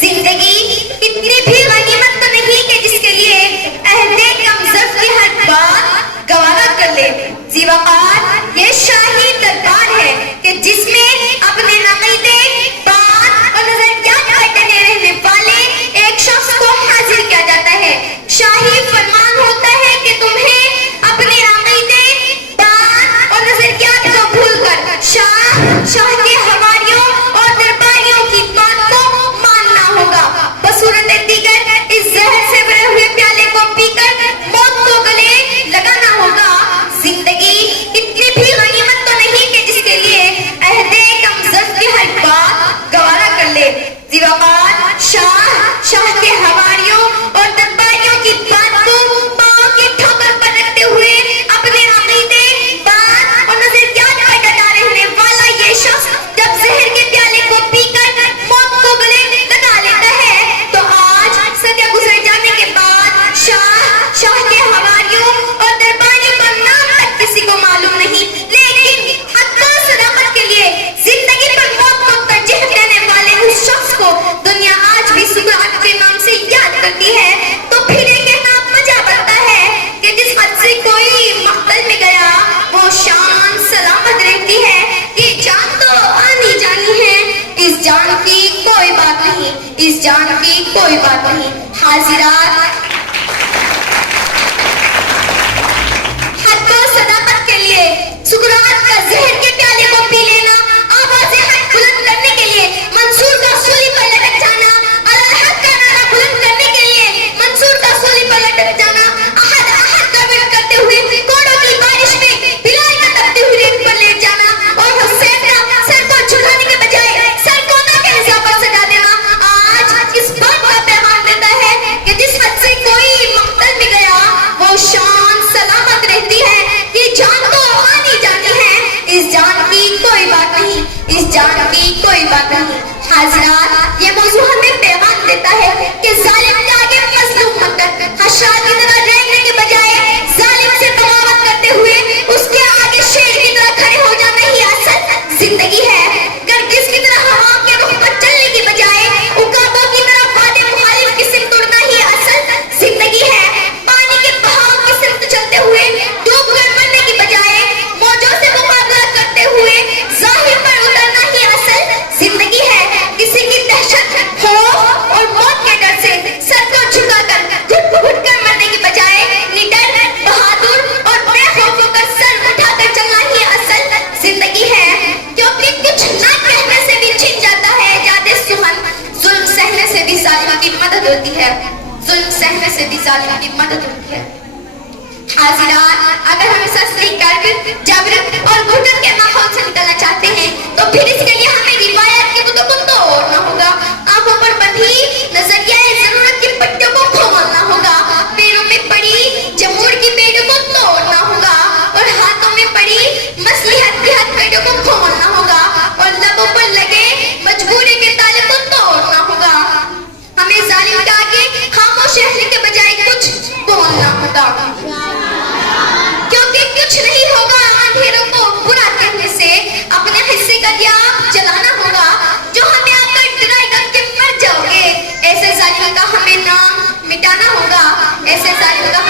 زندگی اتنی بھی غنیمت تو نہیں کہ جس کے لیے عہد کمزر کی ہر بات گوارا کر لے. زیوقات یہ شاہی دربار ہے کہ جس میں اپنے عقیدے، بات اور نظریات پر ڈٹے رہنے والے ایک شخص کو حاضر کیا جاتا ہے. شاہی فرمان ہوتا ہے کہ تمہیں اپنے عقیدے، بات اور نظریات کو بھول کر شاہ کے حواریوں اور درباریوں کی بات کو ماننا ہوگا. بصورت دیگر اس زہر سے بھرے ہوئے پیالے کو پی کر موت کو گلے لگانا ہوگا. زندگی اتنی بھی غنیمت تو نہیں کہ جس کے لیے عہد کمزر کی ہر بات گوارا کر لے. زیوقات شاہ کے حواریوں اور درباریوں کی بات کو پاؤں کی ٹھوکر پر رکھتے ہوئے اپنے عقیدے، بات اور نظریات پر ڈٹا رہنے والا یہ شخص جب زہر کے پیالے کو پی کر موت کو گلے لگا لیتا ہے تو آج صدیاں گزر جانے کے بعد شاہ کے حواریوں اور درباریوں کا نام تک کسی کو معلوم نہیں، لیکن حق و صداقت کے لیے زندگی پر موت کو ترجیح دینے والے اس شخص کو دنیا آج بھی سقراط کے نام سے یاد کرتی ہے. تو پھر یہ کہنا وجہ بنتا ہے کہ جس حد سے کوئی مقتل میں گیا وہ شان سلامت رہتی ہے. یہ جان تو آنی جانی ہے، اس جان کی کوئی بات نہیں، اس جان کی کوئی بات نہیں. حاضرات، حق و صداقت کے لیے سقراط کا زہر کے پیالے کو پی لینا، آوازیں حق بلند کرنے کے لیے منصور کا سولی پر لٹک جانا، الحق کا نعرہ بلند کرنے کے لیے منصور کا سولی پر لٹک جانا، احد احد کا ورد کرتے ہوئے کوڑوں کی بارش میں بلال کا تپتی ہوئی ریت پر لیٹ جانا اور حسین کا سر کو جھکانے کے بجائے سر کو نہ کے حساب پر سجا دینا آج اس بات کا پیغام دیتا ہے کہ جس حد سے کوئی مقتل میں گیا وہ شان سلامت رہتی ہے. یہ جان تو آنی جانی ہے، اس جان کی کوئی بات نہیں، اس جان کی کوئی بات نہیں. حاضرات، یہ موضوع ہمیں پیغام دیتا ہے کہ ظالم کے آگے مظلوم مت کر، حشار کی طرح رہنے کے بجائے ظالم سے بغاوت کرتے ہوئے اس کے آگے شیر کی طرح کھڑے ہو جانا ہی اصل زندگی ہے. گرگس کی طرح ہوا کے رخ پر چلنے کی بجائے عقابوں کی طرح وعدے مخالف کی سمت اڑنا ہی اصل زندگی ہے. پانی کے بہاؤ کی سمت چلتے ہوئے ڈوب کر مرنے کی بجائے موجوں سے مقابلہ کرتے ہوئے ظاہر پر اترنا ہی اصل زندگی ہے. کسی کی دہشت، خوف اور موت کے ڈر سے سر کو جھکا کر گھٹ گھٹ کر مرنے کی بجائے نڈر، بہادر اور بے خوف ہو کر سر اٹھا کر چلنا ہی اصل زندگی ہے. کیونکہ کچھ نہ کہنے سے بھی چھن جاتا ہے ایجاد سخن. ظلم سہنے سے بھی ظالم کی مدد ہوتی ہے، ظلم سہنے سے بھی ظالم کی مدد ہوتی ہے. حاضرات، اگر ہم سستی کرب، جبر اور گھٹن کے ماحول سے نکلنا چاہتے ہیں تو پھر اس کے لیے ہمیں روایات کی کتب کو توڑنا ہوگا، آنکھوں پر بندھی نظریہ ضرورت کی پٹیوں کو کھولنا ہوگا، پیروں میں پڑی جمہور کی بیڑیوں کو توڑنا ہوگا اور ہاتھوں میں پڑی مصلحت کی ہتھ بیڑیوں کو کھولنا ہوگا اور لبوں پر لگے مجبوری کے تالے کو توڑنا ہوگا. ہمیں ظالم کے آگے خاموش رہنے کے بجائے کچھ بولنا ہوگا، کیونکہ کچھ نہیں ہوگا اندھیروں کو برا کہنے سے. اپنے حصے کا دیا جلانا ہوگا جو ہمیں آ کر ڈرائے گا کہ مر جاؤ گے. ایسے ظالم کا ہمیں نام مٹانا ہوگا، ایسے ظالم کا